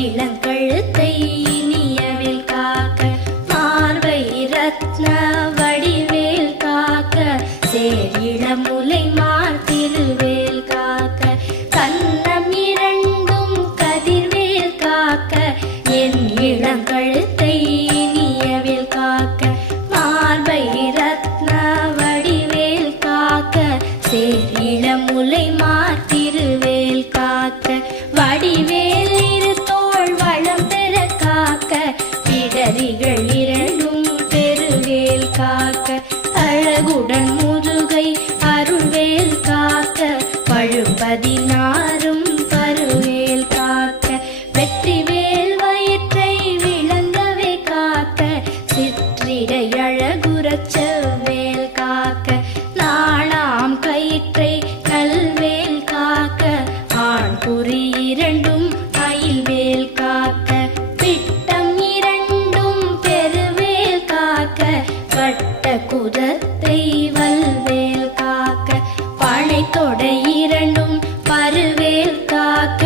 இளங்கழுத்தை இனியவில் காக்க மார்பை ரத்ன வடிவேல் காக்க சேரிளமுலை மார்த்திருவேல் காக்க கண்ணம் இரண்டும் கதிர்வேல் காக்க என் இளங்கழுத்தை இனியவில் காக்க மார்பை ரத்ன வடிவேல் காக்க சேரிளமுலை மார் பனை தொடை இரண்டும் பருவேல் காக்க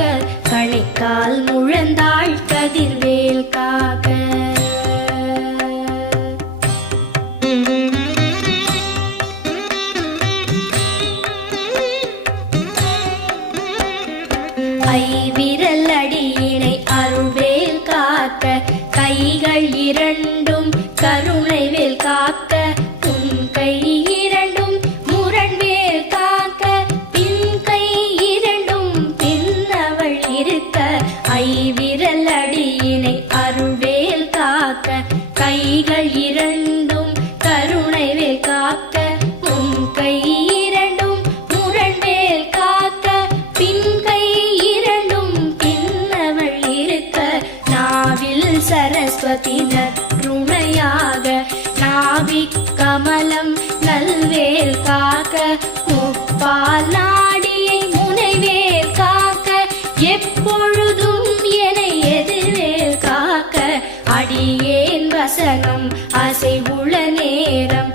கணைக்கால் முழந்தாள் கதிர்வேல் காக்க. ஐவிரல் அடியினை அருள்வேல் காக்க கைகள் இரண்டும் கருணைவேல் காக்க உன் கையில் கைகள் இரண்டும் கருணைவே காக்க உன் கை இரண்டும் முரண்வேல் காக்க பின் கை இரண்டும் பின்னவள் இருக்க. நாவில் சரஸ்வதி நற்றுணையாக நாவிக் கமலம் நல்வேல் காக்க முப்பால் உள நேரம்